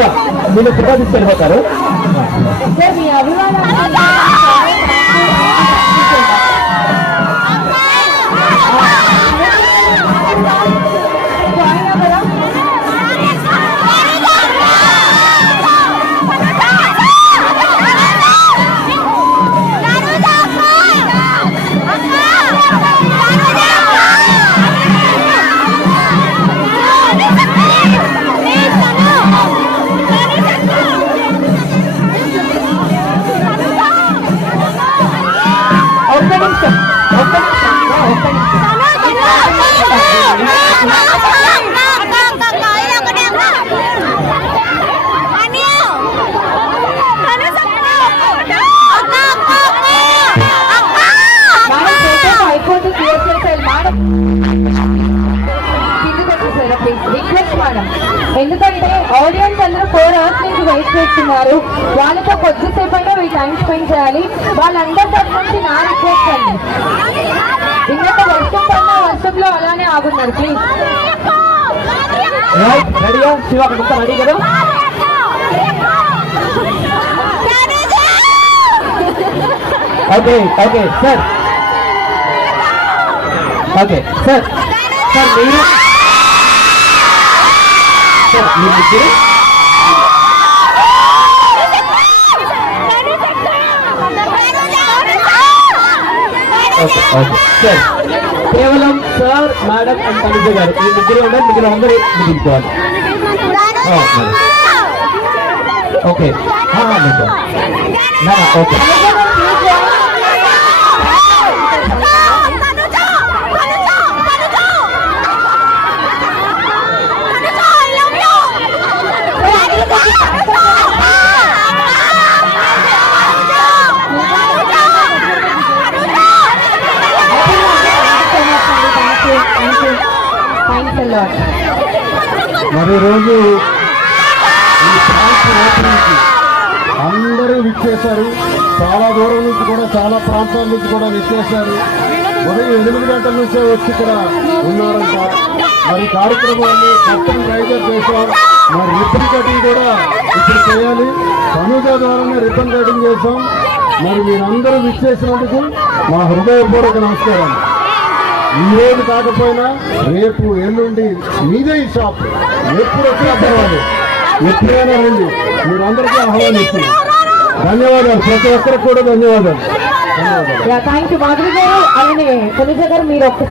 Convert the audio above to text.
తనుజ మీరు ఫోటో తీసుకెళ్ళిపోతారు. ఎందుకంటే ఆడియన్స్ అందరూ 4 hours నుంచి వెయిట్ చేస్తున్నారు. వాళ్ళతో కొద్దిసేపు అయినా మీరు టైం స్పెండ్ చేయాలి. వాళ్ళందరి తరఫు నుంచి నా రిక్వెస్ట్ అండి. ఇంకొక వర్షం పైన వర్షంలో అలానే ఆగున్నారు ప్లీజ్. రెడీ కదా? Okay okay sir. Okay sir. Sir మీరు కేవలం సార్ మేడం అండ్ తనుజ గారు ఈ ముగ్గురు ఉన్నారు. మిగిలిన అందరూ మిగిలిపోవాలి. ఓకే ఓకే మరి రోజు అందరూ విచ్చేశారు. చాలా దూరం నుంచి కూడా చాలా ప్రాంతాల నుంచి కూడా విచ్చేశారు. ఉదయం 8 గంటల నుంచే వచ్చి ఇక్కడ ఉన్నారంట. మరి కార్యక్రమాన్ని కట్టం రైజర్ చేశాం. మరి రిబ్బన్ కటింగ్ కూడా ఇప్పుడు చేయాలి. తనుజ ద్వారానే రిబ్బన్ కటింగ్ చేశాం. మరి మీరందరూ విచ్చేసినందుకు మా హృదయపూర్వక నమస్కారం. ఈ రోజు కాకపోయినా రేపు ఎల్లుండి మీదే ఈ షాప్. ఎప్పుడు వచ్చినా పర్వాలేదు, ఎప్పుడైనా రండి. మీరందరికీ ఆహ్వానిస్తుంది. ధన్యవాదాలు. ప్రతి ఒక్కరికి కూడా ధన్యవాదాలు. థ్యాంక్ యూ మాధురి గారు. అలానే తనుజ గారు మీరు